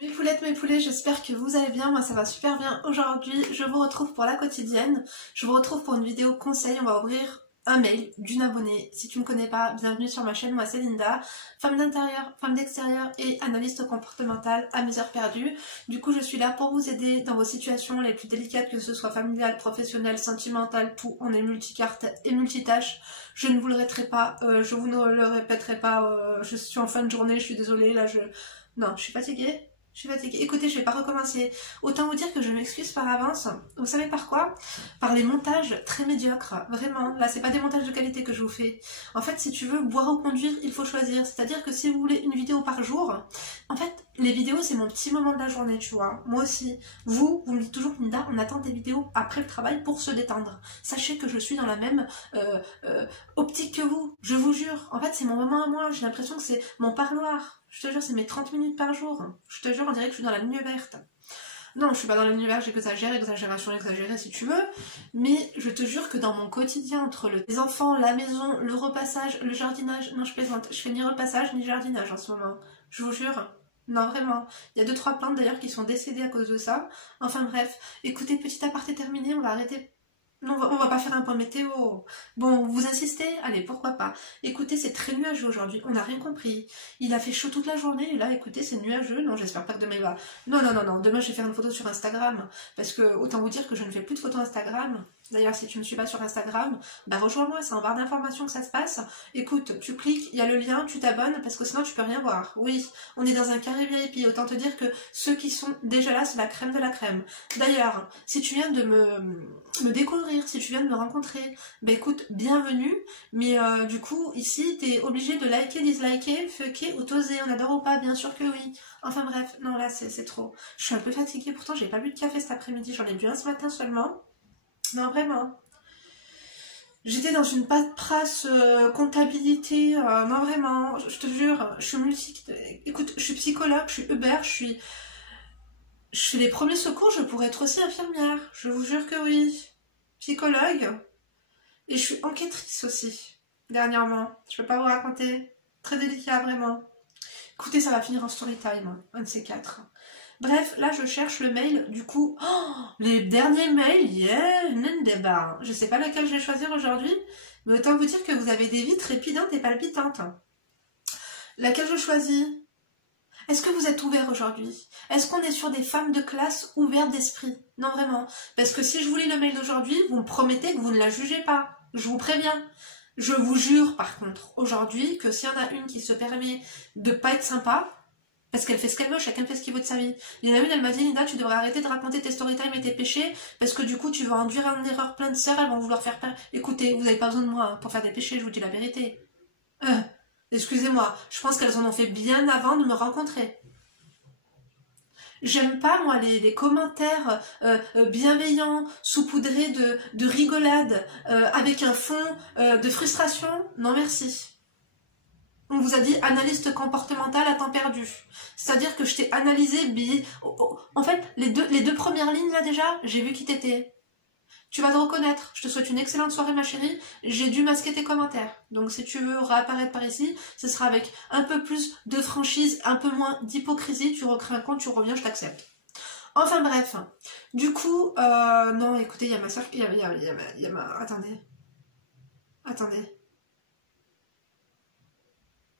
Mes poulettes, mes poulets, j'espère que vous allez bien, moi ça va super bien. Aujourd'hui, je vous retrouve pour la quotidienne, je vous retrouve pour une vidéo conseil, on va ouvrir un mail d'une abonnée. Si tu ne me connais pas, bienvenue sur ma chaîne, moi c'est Linda, femme d'intérieur, femme d'extérieur et analyste comportementale à mes heures perdues. Du coup, je suis là pour vous aider dans vos situations les plus délicates, que ce soit familiale, professionnelle, sentimentale, tout, on est multicarte et multitâche. Je ne vous le répéterai pas, je vous ne le répéterai pas, je suis en fin de journée, je suis désolée, là Non, je suis fatiguée. Je suis fatiguée. Écoutez, je vais pas recommencer. Autant vous dire que je m'excuse par avance. Vous savez par quoi? Par les montages très médiocres. Vraiment. Là, c'est pas des montages de qualité que je vous fais. En fait, si tu veux boire ou conduire, il faut choisir. C'est-à-dire que si vous voulez une vidéo par jour, en fait, les vidéos, c'est mon petit moment de la journée, tu vois. Moi aussi. Vous me dites toujours, Linda, on attend des vidéos après le travail pour se détendre. Sachez que je suis dans la même optique que vous. Je vous jure. En fait, c'est mon moment à moi. J'ai l'impression que c'est mon parloir. Je te jure, c'est mes 30 minutes par jour. Je te jure, on dirait que je suis dans la ligne verte. Non, je suis pas dans la ligne verte, j'exagère, exagération, exagérée si tu veux. Mais je te jure que dans mon quotidien, entre les enfants, la maison, le repassage, le jardinage... Non, je plaisante, je fais ni repassage ni jardinage en ce moment. Je vous jure. Non, vraiment. Il y a 2-3 plantes d'ailleurs qui sont décédées à cause de ça. Enfin bref. Écoutez, petit aparté terminé, on va arrêter... Non, on va pas faire un point météo. Bon, vous insistez? Allez, pourquoi pas. Écoutez, c'est très nuageux aujourd'hui, on n'a rien compris. Il a fait chaud toute la journée, et là, écoutez, c'est nuageux. Non, j'espère pas que demain il va... Non, non, non, non, demain je vais faire une photo sur Instagram, parce que, autant vous dire que je ne fais plus de photos Instagram. D'ailleurs, si tu ne me suis pas sur Instagram, bah rejoins-moi, c'est en barre d'informations que ça se passe. Écoute, tu cliques, il y a le lien, tu t'abonnes, parce que sinon tu peux rien voir. Oui, on est dans un carré VIP, autant te dire que ceux qui sont déjà là, c'est la crème de la crème. D'ailleurs, si tu viens de me découvrir, si tu viens de me rencontrer, bah écoute, bienvenue, mais du coup, ici, t'es obligé de liker, disliker, fucker ou toser, on adore ou pas, bien sûr que oui. Enfin bref, non là, c'est trop. Je suis un peu fatiguée, pourtant j'ai pas bu de café cet après-midi, j'en ai bu un ce matin seulement. Non, vraiment. J'étais dans une paperasse comptabilité, non vraiment, je te jure, je suis écoute, je suis psychologue, je suis Uber, je fais les premiers secours, je pourrais être aussi infirmière, je vous jure que oui. Psychologue, et je suis enquêtrice aussi, dernièrement, je peux pas vous raconter, très délicat vraiment. Écoutez, ça va finir en story time, un de ces quatre. Bref, là je cherche le mail, du coup, oh, les derniers mails, yeah, débat. Je sais pas laquelle je vais choisir aujourd'hui, mais autant vous dire que vous avez des vies trépidantes et palpitantes. Laquelle je choisis? Est-ce que vous êtes ouvert aujourd'hui? Est-ce qu'on est sur des femmes de classe ouvertes d'esprit? Non vraiment, parce que si je vous lis le mail d'aujourd'hui, vous me promettez que vous ne la jugez pas, je vous préviens. Je vous jure par contre, aujourd'hui, que s'il y en a une qui se permet de pas être sympa, parce qu'elle fait ce qu'elle veut, chacun fait ce qu'il veut de sa vie. Il y en a une, elle m'a dit, Linda, tu devrais arrêter de raconter tes storytime et tes péchés, parce que du coup, tu vas induire en erreur plein de sœurs, elles vont vouloir faire peur. Écoutez, vous n'avez pas besoin de moi pour faire des péchés, je vous dis la vérité. Excusez-moi, je pense qu'elles en ont fait bien avant de me rencontrer. J'aime pas, moi, les commentaires bienveillants, saupoudrés de rigolade, avec un fond de frustration. Non, merci. On vous a dit analyste comportemental à temps perdu. C'est-à-dire que je t'ai analysé... En fait, les deux premières lignes, là, déjà, j'ai vu qui t'étais. Tu vas te reconnaître. Je te souhaite une excellente soirée, ma chérie. J'ai dû masquer tes commentaires. Donc, si tu veux réapparaître par ici, ce sera avec un peu plus de franchise, un peu moins d'hypocrisie. Tu recrées un compte, tu reviens, je t'accepte. Enfin, bref. Du coup, non, écoutez, il y a ma soeur... Il y a ma... Attendez.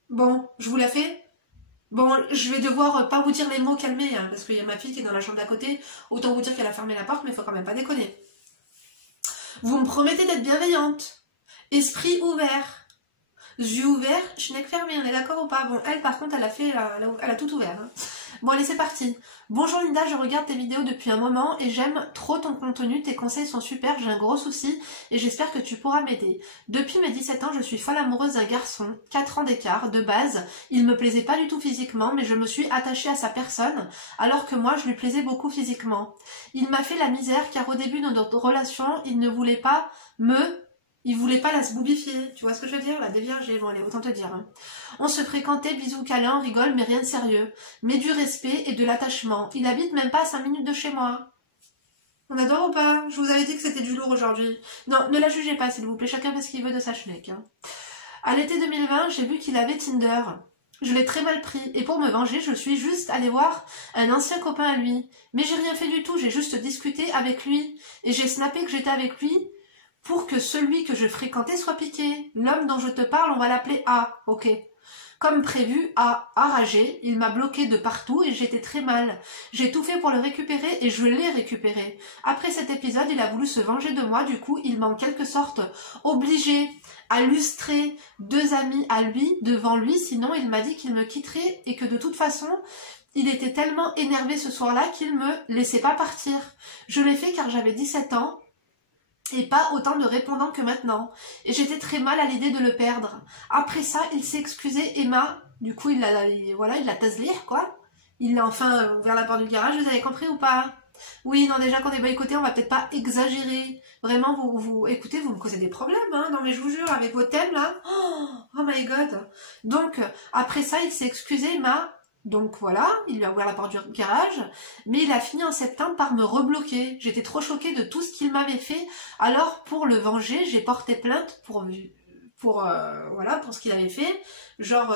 Bon, je vous la fais. Bon, je vais devoir pas vous dire les mots calmés, hein, parce qu'il y a ma fille qui est dans la chambre d'à côté. Autant vous dire qu'elle a fermé la porte, mais il faut quand même pas déconner. Vous me promettez d'être bienveillante. Esprit ouvert. Yeux ouverts, schneck fermé, on est d'accord ou pas? Bon, elle par contre, elle a tout ouvert. Hein. Bon, allez, c'est parti. Bonjour Linda, je regarde tes vidéos depuis un moment et j'aime trop ton contenu, tes conseils sont super, j'ai un gros souci et j'espère que tu pourras m'aider. Depuis mes 17 ans, je suis folle amoureuse d'un garçon, 4 ans d'écart, de base. Il me plaisait pas du tout physiquement, mais je me suis attachée à sa personne, alors que moi, je lui plaisais beaucoup physiquement. Il m'a fait la misère car au début de notre relation, il ne voulait pas il voulait pas la sboubifier, tu vois ce que je veux dire? La dévierger, bon allez, autant te dire. Hein. On se fréquentait, bisous, câlins, on rigole, mais rien de sérieux. Mais du respect et de l'attachement. Il habite même pas à 5 minutes de chez moi. On adore ou pas? Je vous avais dit que c'était du lourd aujourd'hui. Non, ne la jugez pas, s'il vous plaît, chacun fait ce qu'il veut de sa schneck. Hein. À l'été 2020, j'ai vu qu'il avait Tinder. Je l'ai très mal pris, et pour me venger, je suis juste allée voir un ancien copain à lui. Mais j'ai rien fait du tout, j'ai juste discuté avec lui, et j'ai snappé que j'étais avec lui pour que celui que je fréquentais soit piqué. L'homme dont je te parle, on va l'appeler A, ok. Comme prévu, A a ragé, il m'a bloqué de partout et j'étais très mal. J'ai tout fait pour le récupérer et je l'ai récupéré. Après cet épisode, il a voulu se venger de moi, du coup, il m'a en quelque sorte obligé à lustrer 2 amis à lui, devant lui, sinon il m'a dit qu'il me quitterait et que de toute façon, il était tellement énervé ce soir-là qu'il me laissait pas partir. Je l'ai fait car j'avais 17 ans, et pas autant de répondants que maintenant. Et j'étais très mal à l'idée de le perdre. Après ça, il s'est excusé, Emma. Du coup, il l'a taselé, quoi. Il l'a enfin ouvert la porte du garage, vous avez compris ou pas? Oui, non, déjà qu'on est boycotté, on va peut-être pas exagérer. Vraiment, écoutez, vous me causez des problèmes, hein. Non, mais je vous jure, avec vos thèmes, là. Oh my god. Donc, après ça, il s'est excusé, Emma. Donc voilà, il lui a ouvert la porte du garage, mais il a fini en septembre par me rebloquer. J'étais trop choquée de tout ce qu'il m'avait fait. Alors pour le venger, j'ai porté plainte pour ce qu'il avait fait, genre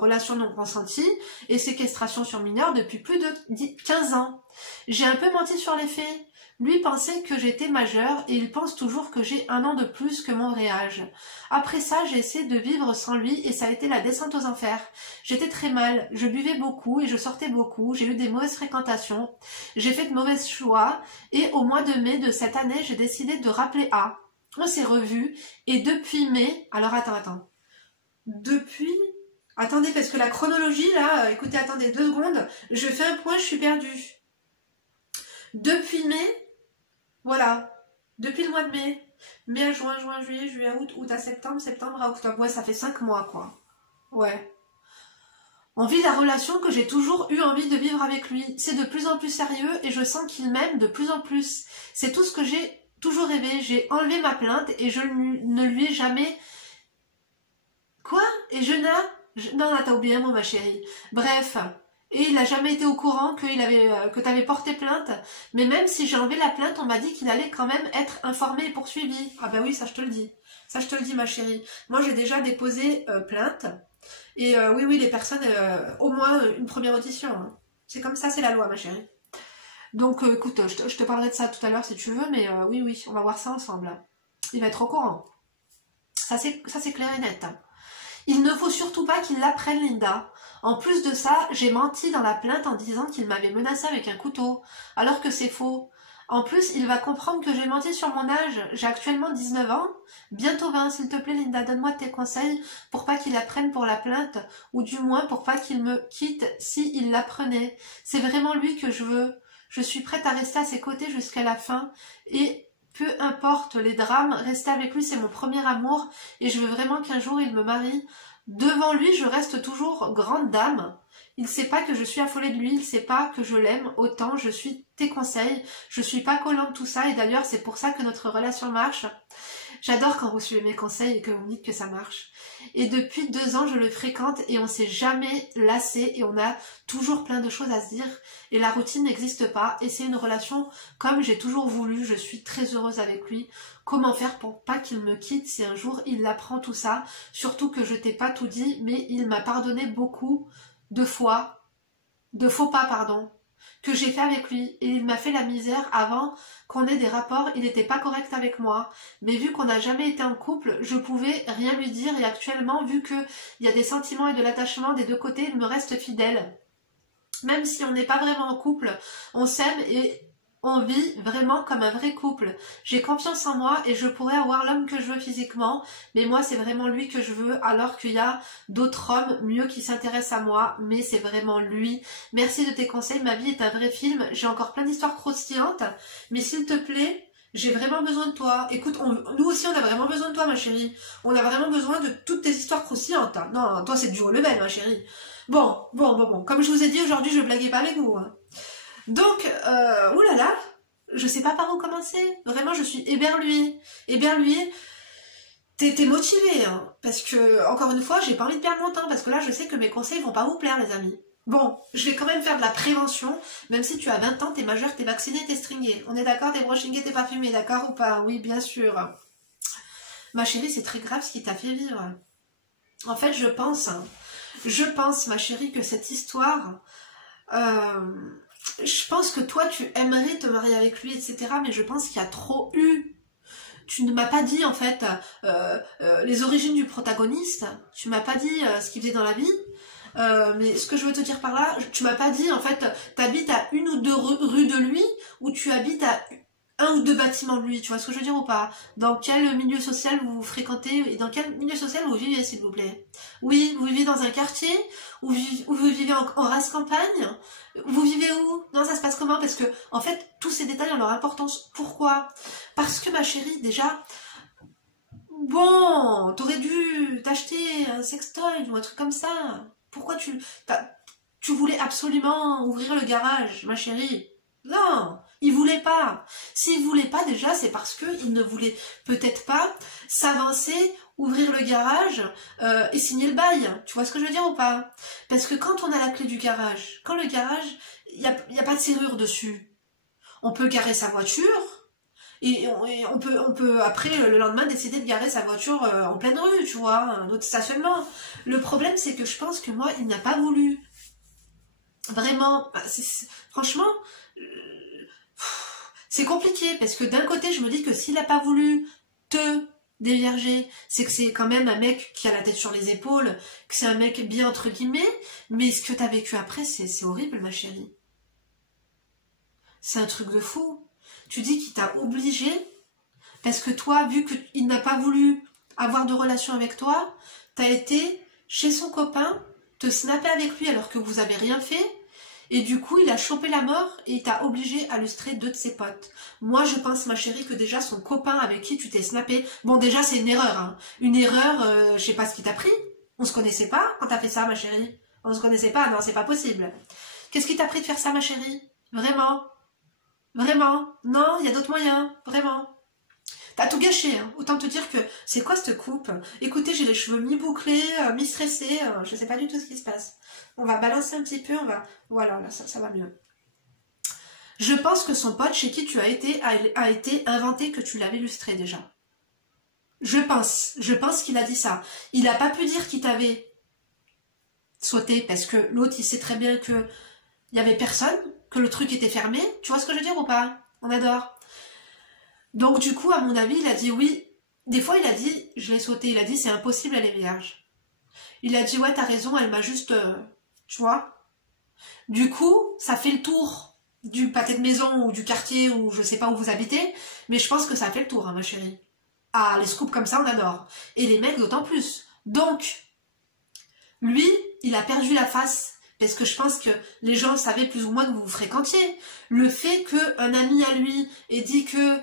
relation non consentie et séquestration sur mineur depuis plus de 15 ans. J'ai un peu menti sur les faits. Lui pensait que j'étais majeure et il pense toujours que j'ai 1 an de plus que mon vrai âge. Après ça, j'ai essayé de vivre sans lui et ça a été la descente aux enfers. J'étais très mal, je buvais beaucoup et je sortais beaucoup, j'ai eu des mauvaises fréquentations, j'ai fait de mauvais choix et au mois de mai de cette année, j'ai décidé de rappeler A. On s'est revus et depuis mai... Alors attends. Depuis... Attendez, parce que la chronologie, là, écoutez, attendez 2 secondes, je fais un point, je suis perdue. Depuis mai... Voilà, depuis le mois de mai, mai à juin, juillet, juillet, août à septembre, septembre à octobre, ouais, ça fait 5 mois, quoi. Ouais. On vit la relation que j'ai toujours eu envie de vivre avec lui. C'est de plus en plus sérieux et je sens qu'il m'aime de plus en plus. C'est tout ce que j'ai toujours rêvé. J'ai enlevé ma plainte et je ne lui ai jamais... Quoi? Et je n'ai... Non, t'as oublié un mot, ma chérie. Bref... Et il n'a jamais été au courant que t'avais porté plainte. Mais même si j'ai enlevé la plainte, on m'a dit qu'il allait quand même être informé et poursuivi. Ah bah oui, ça je te le dis. Ça je te le dis, ma chérie. Moi j'ai déjà déposé plainte. Et oui, les personnes, au moins une première audition. Hein. C'est comme ça, c'est la loi, ma chérie. Donc écoute, je te parlerai de ça tout à l'heure si tu veux, mais oui, on va voir ça ensemble. Il va être au courant. Ça c'est clair et net. Il ne faut surtout pas qu'il l'apprenne, Linda. En plus de ça, j'ai menti dans la plainte en disant qu'il m'avait menacé avec un couteau, alors que c'est faux. En plus, il va comprendre que j'ai menti sur mon âge. J'ai actuellement 19 ans, bientôt 20. S'il te plaît, Linda, donne-moi tes conseils pour pas qu'il apprenne pour la plainte, ou du moins pour pas qu'il me quitte s'il l'apprenait. C'est vraiment lui que je veux. Je suis prête à rester à ses côtés jusqu'à la fin, et... peu importe les drames, rester avec lui c'est mon premier amour et je veux vraiment qu'un jour il me marie. Devant lui je reste toujours grande dame. Il sait pas que je suis affolée de lui, il sait pas que je l'aime autant, je suis tes conseils, je suis pas collante tout ça et d'ailleurs c'est pour ça que notre relation marche. J'adore quand vous suivez mes conseils et que vous me dites que ça marche. Et depuis 2 ans, je le fréquente et on s'est jamais lassé et on a toujours plein de choses à se dire. Et la routine n'existe pas et c'est une relation comme j'ai toujours voulu. Je suis très heureuse avec lui. Comment faire pour pas qu'il me quitte si un jour il apprend tout ça? Surtout que je t'ai pas tout dit, mais il m'a pardonné beaucoup de faux pas, pardon, que j'ai fait avec lui et il m'a fait la misère avant qu'on ait des rapports, il n'était pas correct avec moi, mais vu qu'on n'a jamais été en couple, je pouvais rien lui dire et actuellement vu qu'il y a des sentiments et de l'attachement des 2 côtés, il me reste fidèle. Même si on n'est pas vraiment en couple, on s'aime et on vit vraiment comme un vrai couple. J'ai confiance en moi et je pourrais avoir l'homme que je veux physiquement, mais moi c'est vraiment lui que je veux alors qu'il y a d'autres hommes mieux qui s'intéressent à moi, mais c'est vraiment lui. Merci de tes conseils, ma vie est un vrai film, j'ai encore plein d'histoires croustillantes, mais s'il te plaît, j'ai vraiment besoin de toi. Écoute, nous aussi on a vraiment besoin de toi ma chérie. On a vraiment besoin de toutes tes histoires croustillantes. Non, toi c'est du haut level ma chérie. Bon. Comme je vous ai dit aujourd'hui, je blaguais pas avec vous. Hein. Donc, oulala, je sais pas par où commencer. Vraiment, je suis éberluée. T'es motivée, hein. Parce que, encore une fois, j'ai pas envie de perdre mon temps. Parce que là, je sais que mes conseils vont pas vous plaire, les amis. Bon, je vais quand même faire de la prévention. Même si tu as 20 ans, t'es majeur, t'es vacciné, t'es stringé. On est d'accord, t'es brushingé, t'es parfumé, d'accord ou pas? Oui, bien sûr. Ma chérie, c'est très grave ce qui t'a fait vivre. En fait, je pense... Hein, Je pense, ma chérie, que cette histoire, je pense que toi, tu aimerais te marier avec lui, etc. Mais je pense qu'il y a trop eu. Tu ne m'as pas dit, en fait, les origines du protagoniste. Tu m'as pas dit ce qu'il faisait dans la vie. Mais ce que je veux te dire par là, tu m'as pas dit, en fait, t'habites à 1 ou 2 rues de lui, ou tu habites à 1 ou 2 bâtiments de lui, tu vois ce que je veux dire ou pas? Dans quel milieu social vous fréquentez et dans quel milieu social vous vivez, s'il vous plaît? Oui, vous vivez dans un quartier, ou vous vivez en race campagne? Vous vivez où? Non, ça se passe comment? Parce que, en fait, tous ces détails ont leur importance. Pourquoi? Parce que, ma chérie, déjà, bon, t'aurais dû t'acheter un sextoy ou un truc comme ça. Pourquoi tu voulais absolument ouvrir le garage, ma chérie? Non, il voulait pas. S'il voulait pas, déjà, c'est parce que il ne voulait peut-être pas s'avancer, ouvrir le garage et signer le bail. Tu vois ce que je veux dire ou pas? Parce que quand on a la clé du garage, quand le garage, il y a pas de serrure dessus, on peut garer sa voiture. Et on peut après le lendemain décider de garer sa voiture en pleine rue, tu vois, un autre stationnement. Le problème c'est que je pense que moi il n'a pas voulu. Vraiment, franchement, c'est compliqué parce que d'un côté je me dis que s'il n'a pas voulu te dévierger, c'est que c'est quand même un mec qui a la tête sur les épaules, que c'est un mec bien entre guillemets, mais ce que t'as vécu après c'est horrible ma chérie. C'est un truc de fou. Tu dis qu'il t'a obligé, parce que toi, vu qu'il n'a pas voulu avoir de relation avec toi, t'as été chez son copain, te snapper avec lui alors que vous avez rien fait, et du coup, il a chopé la mort et il t'a obligé à lustrer 2 de ses potes. Moi, je pense, ma chérie, que déjà son copain avec qui tu t'es snappé, bon, déjà, c'est une erreur, hein. Une erreur, je sais pas ce qui t'a pris. On se connaissait pas quand t'as fait ça, ma chérie. On se connaissait pas, non, c'est pas possible. Qu'est-ce qui t'a pris de faire ça, ma chérie? Vraiment? Vraiment, non, il y a d'autres moyens, vraiment. T'as tout gâché, hein. Autant te dire que c'est quoi cette coupe? Écoutez, j'ai les cheveux mi-bouclés, mi-stressés, je sais pas du tout ce qui se passe. On va balancer un petit peu, voilà, là, ça va mieux. Je pense que son pote chez qui tu as été a été inventé que tu l'avais lustré déjà. Je pense qu'il a dit ça. Il a pas pu dire qu'il t'avait sauté parce que l'autre il sait très bien que il y avait personne, que le truc était fermé, tu vois ce que je veux dire ou pas? On adore. Donc du coup, à mon avis, il a dit oui. Des fois, il a dit, je l'ai sauté, il a dit c'est impossible, elle est vierge. Il a dit ouais, t'as raison, elle m'a juste... tu vois? Du coup, ça fait le tour du pâté de maison ou du quartier ou je sais pas où vous habitez, mais je pense que ça fait le tour, hein, ma chérie. Ah, les scoops comme ça, on adore. Et les mecs d'autant plus. Donc, lui, il a perdu la face. Parce que je pense que les gens savaient plus ou moins que vous vous fréquentiez. Le fait qu'un ami à lui ait dit que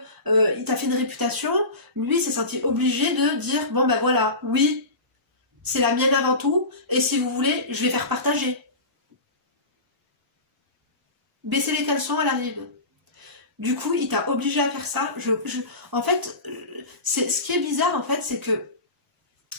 il t'a fait une réputation, lui s'est senti obligé de dire bon ben voilà, oui, c'est la mienne avant tout, et si vous voulez, je vais faire partager. Baisser les caleçons, elle arrive. Du coup, il t'a obligé à faire ça. En fait, ce qui est bizarre, en fait, c'est que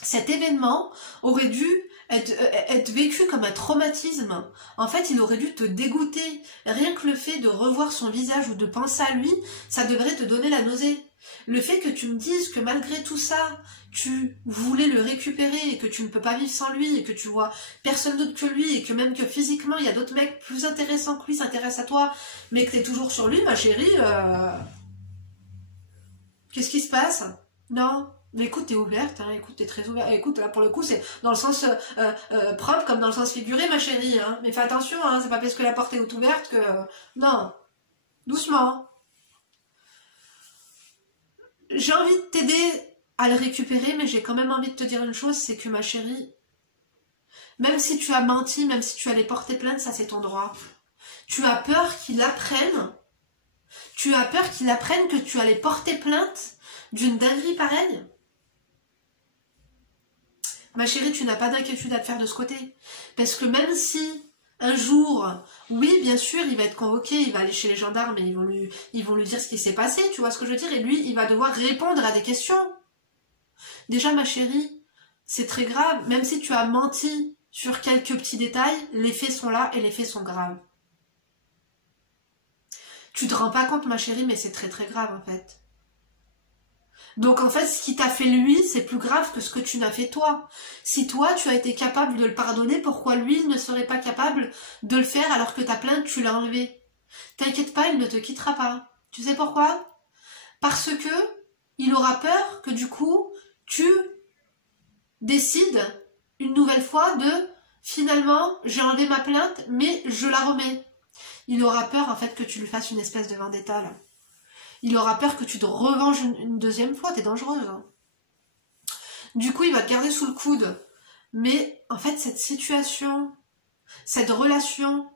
cet événement aurait dû être vécu comme un traumatisme. En fait, il aurait dû te dégoûter. Rien que le fait de revoir son visage ou de penser à lui, ça devrait te donner la nausée. Le fait que tu me dises que malgré tout ça, tu voulais le récupérer et que tu ne peux pas vivre sans lui et que tu vois personne d'autre que lui et que même que physiquement, il y a d'autres mecs plus intéressants que lui s'intéressent à toi, mais que tu es toujours sur lui, ma chérie, qu'est-ce qui se passe? Non. Mais écoute, t'es ouverte, hein, écoute, t'es très ouverte. Écoute, là, pour le coup, c'est dans le sens propre comme dans le sens figuré, ma chérie. Hein. Mais fais attention, hein, c'est pas parce que la porte est ouverte que... Non, doucement. J'ai envie de t'aider à le récupérer, mais j'ai quand même envie de te dire une chose, c'est que ma chérie, même si tu as menti, même si tu allais porter plainte, ça c'est ton droit. Tu as peur qu'il apprenne, que tu allais porter plainte d'une dinguerie pareille. Ma chérie, tu n'as pas d'inquiétude à te faire de ce côté. Parce que même si, un jour, oui, bien sûr, il va être convoqué, il va aller chez les gendarmes et ils vont lui dire ce qui s'est passé, tu vois ce que je veux dire, et lui, il va devoir répondre à des questions. Déjà, ma chérie, c'est très grave. Même si tu as menti sur quelques petits détails, les faits sont là et les faits sont graves. Tu te rends pas compte, ma chérie, mais c'est très très grave, en fait. Donc en fait, ce qui t'a fait lui, c'est plus grave que ce que tu n'as fait toi. Si toi, tu as été capable de le pardonner, pourquoi lui ne serait pas capable de le faire alors que ta plainte, tu l'as enlevée? T'inquiète pas, il ne te quittera pas. Tu sais pourquoi? Parce que il aura peur que du coup, tu décides une nouvelle fois de finalement, j'ai enlevé ma plainte, mais je la remets. Il aura peur en fait que tu lui fasses une espèce de vendetta là. Il aura peur que tu te revenges une deuxième fois, t'es dangereuse. Hein. Du coup, il va te garder sous le coude. Mais en fait, cette situation, cette relation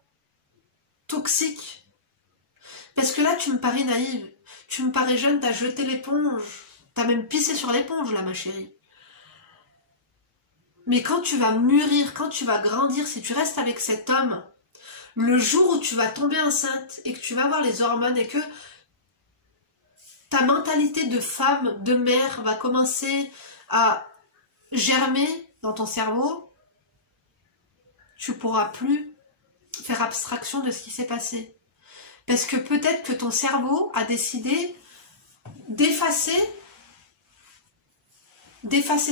toxique, parce que là, tu me parais naïve, tu me parais jeune, t'as jeté l'éponge, t'as même pissé sur l'éponge là, ma chérie. Mais quand tu vas mûrir, quand tu vas grandir, si tu restes avec cet homme, le jour où tu vas tomber enceinte et que tu vas avoir les hormones et que ta mentalité de femme, de mère va commencer à germer dans ton cerveau, tu pourras plus faire abstraction de ce qui s'est passé. Parce que peut-être que ton cerveau a décidé d'effacer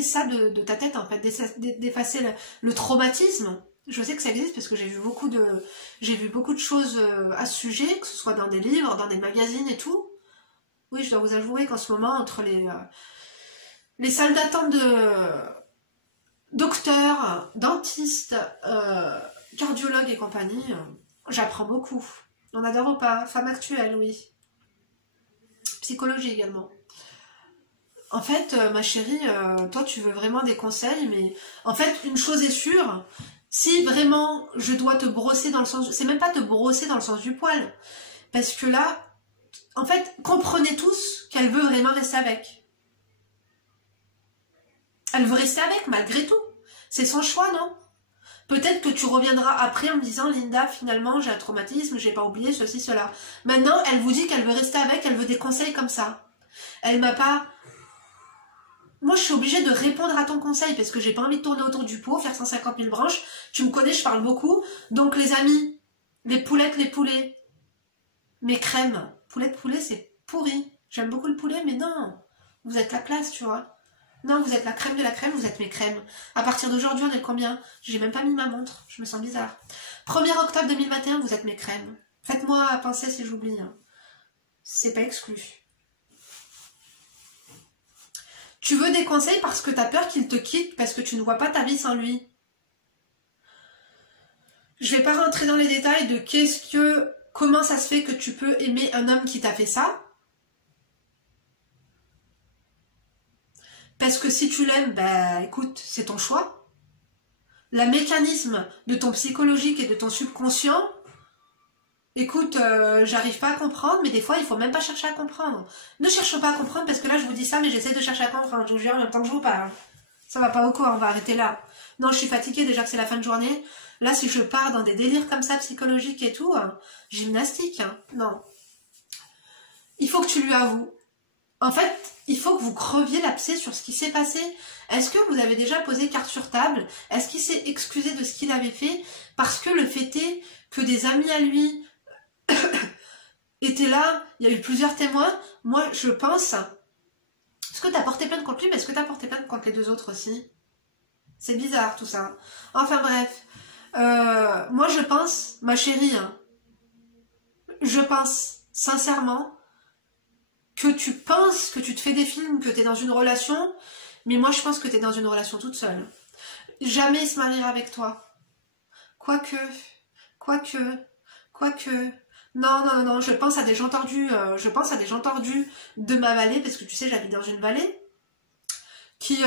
ça de ta tête en fait, d'effacer le traumatisme. Je sais que ça existe parce que j'ai vu beaucoup de choses à ce sujet, que ce soit dans des livres, dans des magazines et tout. Oui, je dois vous avouer qu'en ce moment, entre les salles d'attente de docteurs, dentistes, cardiologues et compagnie, j'apprends beaucoup. On adore ou pas? Femme actuelle, oui. Psychologie également. En fait, ma chérie, toi tu veux vraiment des conseils, mais en fait, une chose est sûre, si vraiment je dois te brosser dans le sens... C'est même pas te brosser dans le sens du poil, parce que là, en fait, comprenez tous qu'elle veut vraiment rester avec. Elle veut rester avec, malgré tout. C'est son choix, non? Peut-être que tu reviendras après en me disant, Linda, finalement, j'ai un traumatisme, j'ai pas oublié ceci, cela. Maintenant, elle vous dit qu'elle veut rester avec, elle veut des conseils comme ça. Elle m'a pas... Moi, je suis obligée de répondre à ton conseil parce que j'ai pas envie de tourner autour du pot, faire 150 000 branches. Tu me connais, je parle beaucoup. Donc, les amis, les poulettes, les poulets, mes crèmes. Poulet, c'est pourri. J'aime beaucoup le poulet, mais non. Vous êtes la classe, tu vois. Non, vous êtes la crème de la crème, vous êtes mes crèmes. À partir d'aujourd'hui, on est combien? J'ai même pas mis ma montre, je me sens bizarre. 1er octobre 2021, vous êtes mes crèmes. Faites-moi penser si j'oublie. Hein. C'est pas exclu. Tu veux des conseils parce que tu as peur qu'il te quitte, parce que tu ne vois pas ta vie sans lui. Je vais pas rentrer dans les détails de comment ça se fait que tu peux aimer un homme qui t'a fait ça. Parce que si tu l'aimes, ben écoute, c'est ton choix. Le mécanisme de ton psychologique et de ton subconscient, écoute, j'arrive pas à comprendre, mais des fois, il faut même pas chercher à comprendre. Ne cherche pas à comprendre, parce que là, je vous dis ça, mais j'essaie de chercher à comprendre. Je vous jure, en même temps que je vous parle. Ça va pas ou quoi? On va arrêter là. Non, je suis fatiguée, déjà que c'est la fin de journée. Là, si je pars dans des délires comme ça, psychologiques et tout, gymnastique, hein. Non. Il faut que tu lui avoues. En fait, il faut que vous creviez l'abcès sur ce qui s'est passé. Est-ce que vous avez déjà posé carte sur table? Est-ce qu'il s'est excusé de ce qu'il avait fait? Parce que le fait est que des amis à lui étaient là, il y a eu plusieurs témoins. Moi, je pense... Est-ce que tu as porté plainte contre lui? Mais est-ce que tu as porté plainte contre les deux autres aussi? C'est bizarre tout ça. Enfin bref. Moi, je pense, ma chérie, hein, je pense sincèrement que tu penses que tu te fais des films, que tu es dans une relation, mais moi, je pense que tu es dans une relation toute seule. Jamais il se mariera avec toi. Quoique... Non, je pense à des gens tordus, de ma vallée, parce que tu sais, j'habite dans une vallée, qui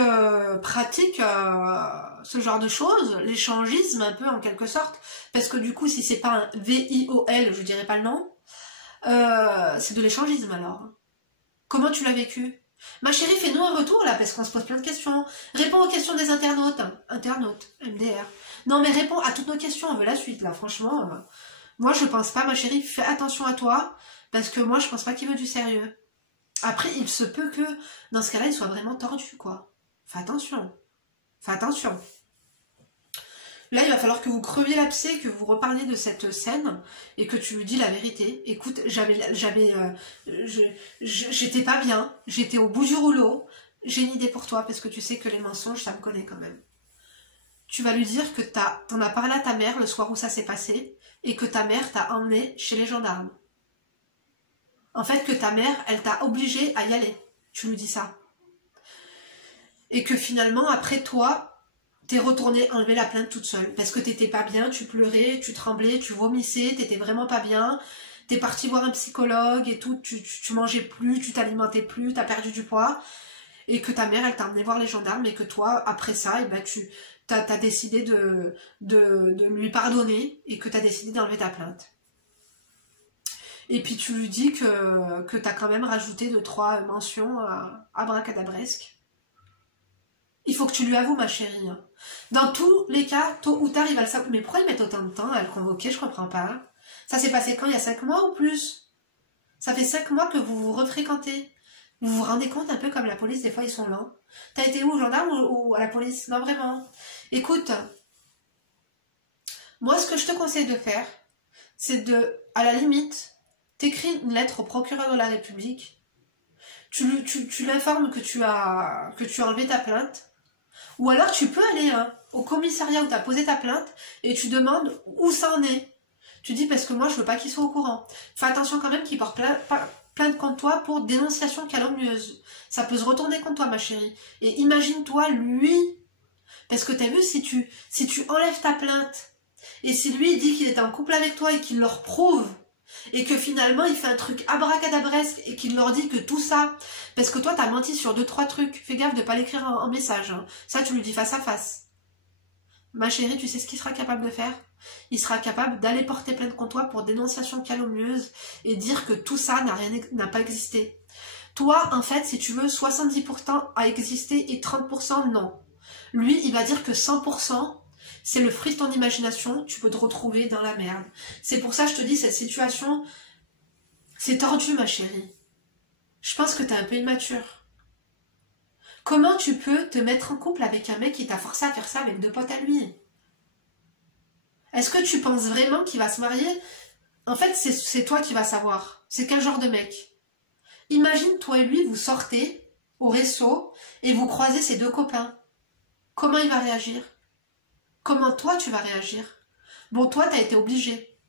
pratiquent ce genre de choses, l'échangisme un peu en quelque sorte, parce que du coup, si c'est pas un VIOL, je dirais pas le nom, c'est de l'échangisme alors. Comment tu l'as vécu? Ma chérie, fais-nous un retour là, parce qu'on se pose plein de questions. Réponds aux questions des internautes. Internautes, MDR. Non mais réponds à toutes nos questions, on veut la suite là, franchement... Moi, je pense pas, ma chérie, fais attention à toi, parce que moi, je pense pas qu'il veut du sérieux. Après, il se peut que, dans ce cas-là, il soit vraiment tordu, quoi. Fais attention. Fais attention. Là, il va falloir que vous creviez l'abcès, que vous reparliez de cette scène et que tu lui dis la vérité. Écoute, j'étais pas bien, j'étais au bout du rouleau. J'ai une idée pour toi parce que tu sais que les mensonges, ça me connaît quand même. Tu vas lui dire que t'en as parlé à ta mère le soir où ça s'est passé et que ta mère t'a emmené chez les gendarmes. En fait, que ta mère, elle t'a obligé à y aller. Tu lui dis ça. Et que finalement, après toi, t'es retournée enlever la plainte toute seule. Parce que t'étais pas bien, tu pleurais, tu tremblais, tu vomissais, t'étais vraiment pas bien. T'es partie voir un psychologue et tout, tu mangeais plus, tu t'alimentais plus, t'as perdu du poids. Et que ta mère, elle t'a emmené voir les gendarmes et que toi, après ça, et ben t'as décidé de lui pardonner et que t'as décidé d'enlever ta plainte. Et puis tu lui dis que t'as quand même rajouté 2-3 mentions abracadabresques. Il faut que tu lui avoues, ma chérie. Dans tous les cas, tôt ou tard, il va le savoir. Mais pourquoi ils mettent autant de temps à le convoquer? Je comprends pas. Ça s'est passé quand? Il y a 5 mois ou plus? Ça fait 5 mois que vous vous refréquentez. Vous vous rendez compte un peu comme la police, des fois ils sont lents. T'as été où, au gendarme ou à la police? Non, vraiment. Écoute, moi ce que je te conseille de faire, c'est à la limite, t'écris une lettre au procureur de la République, tu l'informes que tu as enlevé ta plainte, ou alors tu peux aller au commissariat où tu as posé ta plainte et tu demandes où ça en est. Tu dis parce que moi je veux pas qu'il soit au courant. Fais attention quand même qu'il porte plainte contre toi pour dénonciation calomnieuse. Ça peut se retourner contre toi, ma chérie. Et imagine-toi lui, parce que t'as vu, si tu enlèves ta plainte et si lui il dit qu'il est en couple avec toi et qu'il leur prouve et que finalement il fait un truc abracadabresque et qu'il leur dit que tout ça, parce que toi t'as menti sur 2-3 trucs, fais gaffe de pas l'écrire en message, hein. Ça tu lui dis face à face. Ma chérie, tu sais ce qu'il sera capable de faire? Il sera capable d'aller porter plainte contre toi pour dénonciation calomnieuse et dire que tout ça n'a pas existé. Toi, en fait, si tu veux, 70% a existé et 30% non. Lui, il va dire que 100%, c'est le fruit de ton imagination, tu peux te retrouver dans la merde. C'est pour ça que je te dis, cette situation, c'est tordu, ma chérie. Je pense que t'es un peu immature. Comment tu peux te mettre en couple avec un mec qui t'a forcé à faire ça avec 2 potes à lui? Est-ce que tu penses vraiment qu'il va se marier? En fait, c'est toi qui vas savoir. C'est quel genre de mec? Imagine, toi et lui, vous sortez au resto et vous croisez ses 2 copains. Comment il va réagir? Comment toi, tu vas réagir? Bon, toi, t'as été obligé.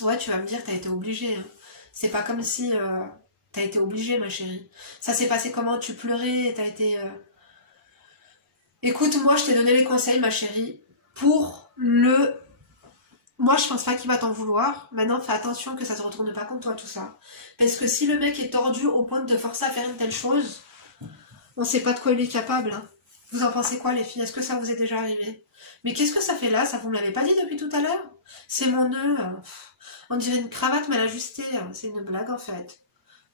Ouais, tu vas me dire, t'as été obligé. Hein. C'est pas comme si t'as été obligé, ma chérie. Ça s'est passé comment? Tu pleurais, t'as été... Écoute, moi, je t'ai donné les conseils, ma chérie, pour le... Moi, je pense pas qu'il va t'en vouloir. Maintenant, fais attention que ça se retourne pas contre toi, tout ça. Parce que si le mec est tordu au point de te forcer à faire une telle chose, on sait pas de quoi il est capable. Hein. Vous en pensez quoi, les filles? Est-ce que ça vous est déjà arrivé? Mais qu'est-ce que ça fait là? Ça vous me l'avez pas dit depuis tout à l'heure? C'est mon nœud. On dirait une cravate mal ajustée. C'est une blague, en fait.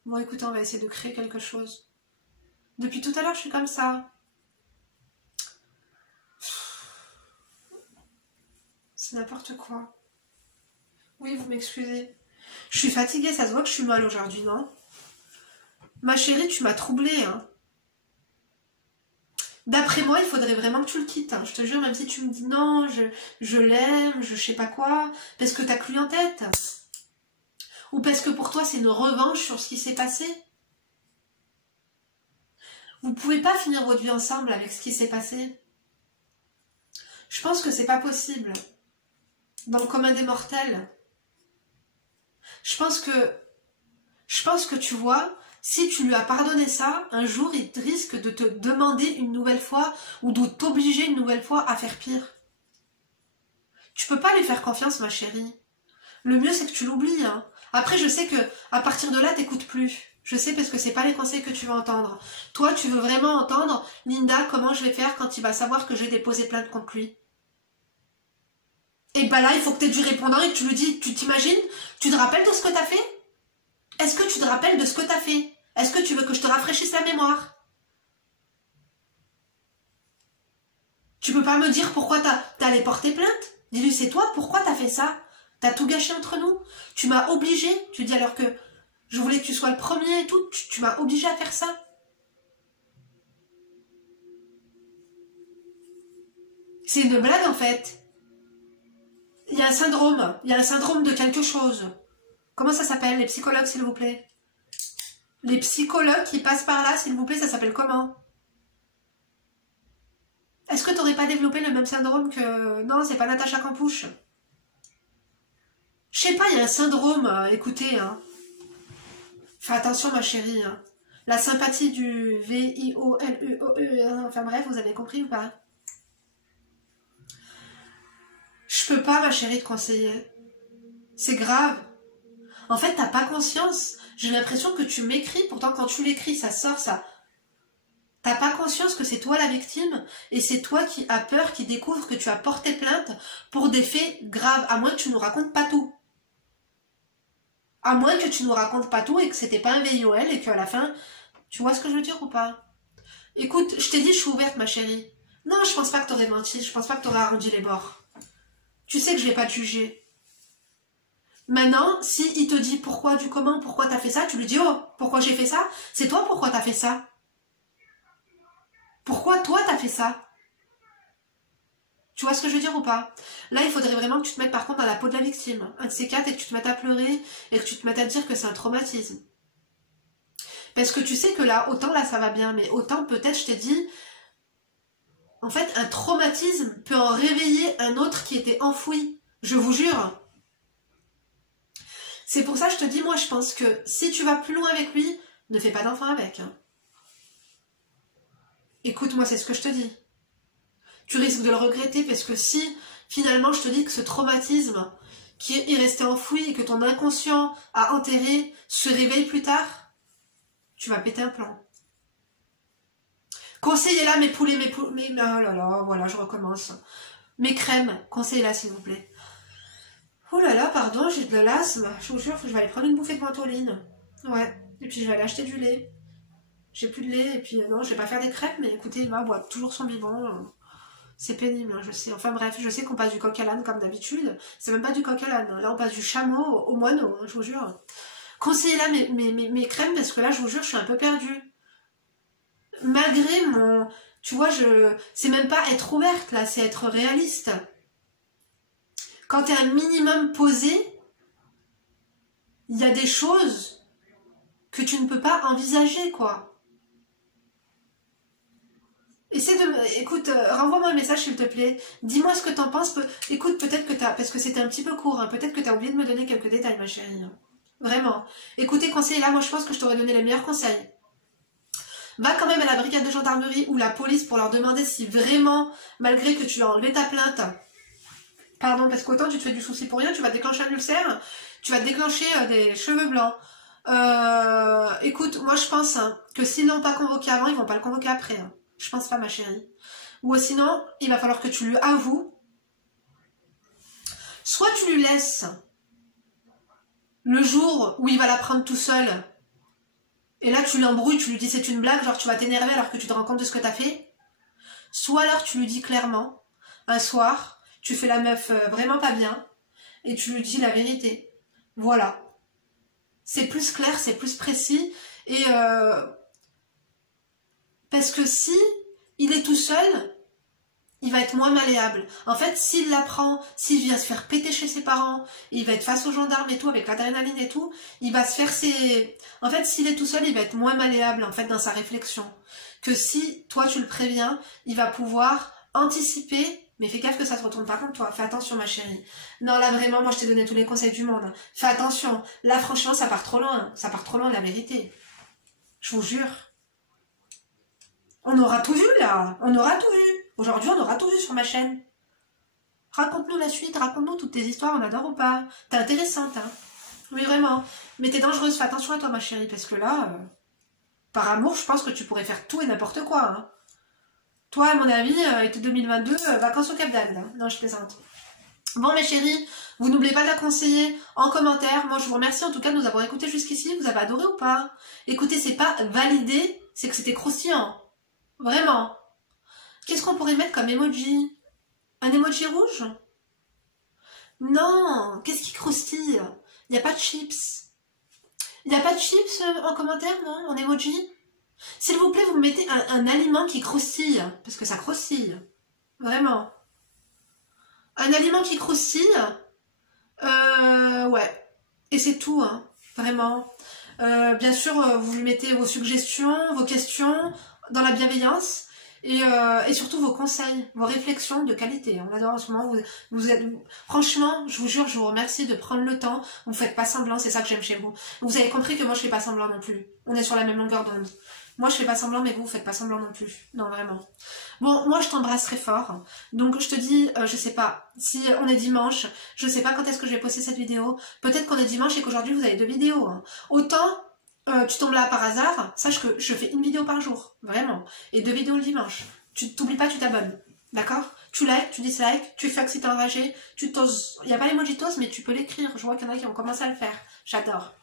Bon, écoutez, on va essayer de créer quelque chose. Depuis tout à l'heure, je suis comme ça. C'est n'importe quoi. Oui, vous m'excusez. Je suis fatiguée, ça se voit que je suis mal aujourd'hui, non? Ma chérie, tu m'as troublée, hein. D'après moi, il faudrait vraiment que tu le quittes, hein. Je te jure, même si tu me dis non, je l'aime, je sais pas quoi, parce que t'as que lui en tête. Ou parce que pour toi, c'est une revanche sur ce qui s'est passé. Vous pouvez pas finir votre vie ensemble avec ce qui s'est passé. Je pense que c'est pas possible. Dans le commun des mortels. Je pense que tu vois, si tu lui as pardonné ça, un jour il risque de te demander une nouvelle fois ou de t'obliger une nouvelle fois à faire pire. Tu peux pas lui faire confiance, ma chérie. Le mieux c'est que tu l'oublies. Hein. Après, je sais que à partir de là, t'écoutes plus. Je sais parce que c'est pas les conseils que tu veux entendre. Toi, tu veux vraiment entendre, Linda, comment je vais faire quand il va savoir que j'ai déposé plainte contre lui. Et bah là, il faut que tu aies du répondant et que tu lui dis, tu t'imagines? Tu te rappelles de ce que t'as fait? Est-ce que tu te rappelles de ce que t'as fait? Est-ce que tu veux que je te rafraîchisse la mémoire? Tu peux pas me dire pourquoi t'es allé porter plainte? Dis-lui, c'est toi, pourquoi t'as fait ça? T'as tout gâché entre nous? Tu m'as obligé, tu dis alors que je voulais que tu sois le premier et tout, tu m'as obligé à faire ça. C'est une blague en fait. Il y a un syndrome. Il y a un syndrome de quelque chose. Comment ça s'appelle, les psychologues, s'il vous plaît? Les psychologues qui passent par là, s'il vous plaît, ça s'appelle comment? Est-ce que tu n'aurais pas développé le même syndrome que... Non, c'est pas Natacha Campouche. Je sais pas, il y a un syndrome, écoutez, hein. Fais attention, ma chérie. Hein. La sympathie du V-I-O-L-U-O-E, hein. Enfin bref, vous avez compris ou pas? Je peux pas, ma chérie, te conseiller. C'est grave. En fait, t'as pas conscience. J'ai l'impression que tu m'écris, pourtant quand tu l'écris, ça sort, ça... T'as pas conscience que c'est toi la victime et c'est toi qui as peur, qui découvre que tu as porté plainte pour des faits graves, à moins que tu nous racontes pas tout. À moins que tu nous racontes pas tout et que c'était pas un VIOL et qu'à la fin... Tu vois ce que je veux dire ou pas? Écoute, je t'ai dit, je suis ouverte, ma chérie. Non, je pense pas que t'aurais menti, je pense pas que t'aurais arrondi les bords. Tu sais que je vais pas te juger. Maintenant, si il te dit pourquoi, du comment, pourquoi t'as fait ça, tu lui dis, oh, pourquoi j'ai fait ça? C'est toi pourquoi t'as fait ça? Pourquoi toi t'as fait ça? Tu vois ce que je veux dire ou pas? Là, il faudrait vraiment que tu te mettes par contre dans la peau de la victime. Un de ces quatre et que tu te mettes à pleurer et que tu te mettes à dire que c'est un traumatisme. Parce que tu sais que là, autant là ça va bien, mais autant peut-être je t'ai dit, en fait, un traumatisme peut en réveiller un autre qui était enfoui. Je vous jure. C'est pour ça que je te dis, moi je pense que si tu vas plus loin avec lui, ne fais pas d'enfant avec. Hein. Écoute, moi c'est ce que je te dis. Tu risques de le regretter parce que si finalement je te dis que ce traumatisme qui est resté enfoui et que ton inconscient a enterré se réveille plus tard, tu vas péter un plomb. Conseillez-la mes poulets, oh là là, voilà, je recommence. Mes crèmes, conseillez-la s'il vous plaît. Oh là là, pardon, j'ai de l'asthme. Je vous jure, je vais aller prendre une bouffée de ventoline. Ouais, et puis je vais aller acheter du lait. J'ai plus de lait, et puis non, je vais pas faire des crêpes, mais écoutez, Emma boit toujours son biberon. C'est pénible, hein, je sais. Enfin bref, je sais qu'on passe du coq à l'âne comme d'habitude. C'est même pas du coq à l'âne. Là, on passe du chameau au moineau, hein, je vous jure. Conseillez-la mes crèmes, parce que là, je vous jure, je suis un peu perdue. Malgré mon... Tu vois, c'est même pas être ouverte, là, c'est être réaliste. Quand tu es un minimum posé, il y a des choses que tu ne peux pas envisager, quoi. Essaie de... Écoute, renvoie-moi un message, s'il te plaît. Dis-moi ce que t'en penses. Écoute, peut-être que t'as... Parce que c'était un petit peu court, hein. Peut-être que t'as oublié de me donner quelques détails, ma chérie. Vraiment. Écoutez, conseil, là, moi, je pense que je t'aurais donné les meilleurs conseils. Va quand même à la brigade de gendarmerie ou la police pour leur demander si vraiment, malgré que tu as enlevé ta plainte... Pardon, parce qu'autant tu te fais du souci pour rien, tu vas déclencher un ulcère, tu vas déclencher des cheveux blancs. Écoute, moi je pense hein, que s'ils l'ont pas convoqué avant, ils vont pas le convoquer après. Hein. Je pense pas, ma chérie. Ou sinon, il va falloir que tu lui avoues. Soit tu lui laisses le jour où il va la prendre tout seul, et là tu l'embrouilles, tu lui dis c'est une blague, genre tu vas t'énerver alors que tu te rends compte de ce que t'as fait. Soit alors tu lui dis clairement, un soir... Tu fais la meuf vraiment pas bien et tu lui dis la vérité. Voilà. C'est plus clair, c'est plus précis et parce que si il est tout seul, il va être moins malléable. En fait, s'il l'apprend, s'il vient se faire péter chez ses parents, il va être face aux gendarmes et tout, avec l'adrénaline et tout, il va se faire ses... En fait, s'il est tout seul, il va être moins malléable en fait dans sa réflexion. Que si toi tu le préviens, il va pouvoir anticiper. Mais fais gaffe que ça se retourne pas contre toi. Fais attention, ma chérie. Non, là, vraiment, moi, je t'ai donné tous les conseils du monde. Fais attention. Là, franchement, ça part trop loin. Ça part trop loin de la vérité. Je vous jure. On aura tout vu, là. On aura tout vu. Aujourd'hui, on aura tout vu sur ma chaîne. Raconte-nous la suite. Raconte-nous toutes tes histoires. On adore ou pas. T'es intéressante, hein. Oui, vraiment. Mais t'es dangereuse. Fais attention à toi, ma chérie. Parce que là, par amour, je pense que tu pourrais faire tout et n'importe quoi, hein. Toi, à mon avis, été 2022, vacances au Cap d'Agde. Non, je plaisante. Bon, mes chéris, vous n'oubliez pas de la conseiller en commentaire. Moi, je vous remercie en tout cas de nous avoir écoutés jusqu'ici. Vous avez adoré ou pas? Écoutez, c'est pas validé, c'est que c'était croustillant. Vraiment. Qu'est-ce qu'on pourrait mettre comme emoji? Un emoji rouge? Non. Qu'est-ce qui croustille? Il n'y a pas de chips. Il n'y a pas de chips en commentaire, non? En emoji? S'il vous plaît, vous me mettez un aliment qui croustille, parce que ça croustille. Vraiment. Un aliment qui croustille, ouais. Et c'est tout, hein, vraiment. Bien sûr, vous lui mettez vos suggestions, vos questions, dans la bienveillance. Et surtout vos conseils, vos réflexions de qualité. On adore en ce moment. Vous êtes, franchement, je vous jure, je vous remercie de prendre le temps. Vous faites pas semblant, c'est ça que j'aime chez vous. Vous avez compris que moi je fais pas semblant non plus. On est sur la même longueur d'onde. Moi je fais pas semblant, mais vous faites pas semblant non plus. Non, vraiment. Bon, moi je t'embrasse très fort. Donc je te dis, je sais pas, si on est dimanche, je sais pas quand est-ce que je vais poster cette vidéo. Peut-être qu'on est dimanche et qu'aujourd'hui vous avez 2 vidéos. Hein. Autant tu tombes là par hasard, sache que je fais une vidéo par jour, vraiment. Et 2 vidéos le dimanche. Tu t'oublies pas, tu t'abonnes. D'accord? Tu likes, tu dislikes, tu fais que si t'es enragé, tu t'oses. Il n'y a pas l'emoji t'oses, mais tu peux l'écrire. Je vois qu'il y en a qui ont commencé à le faire. J'adore.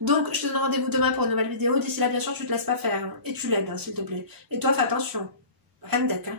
Donc, je te donne rendez-vous demain pour une nouvelle vidéo. D'ici là, bien sûr, tu te laisses pas faire. Hein. Et tu l'aides, hein, s'il te plaît. Et toi, fais attention. Rien de deck, hein.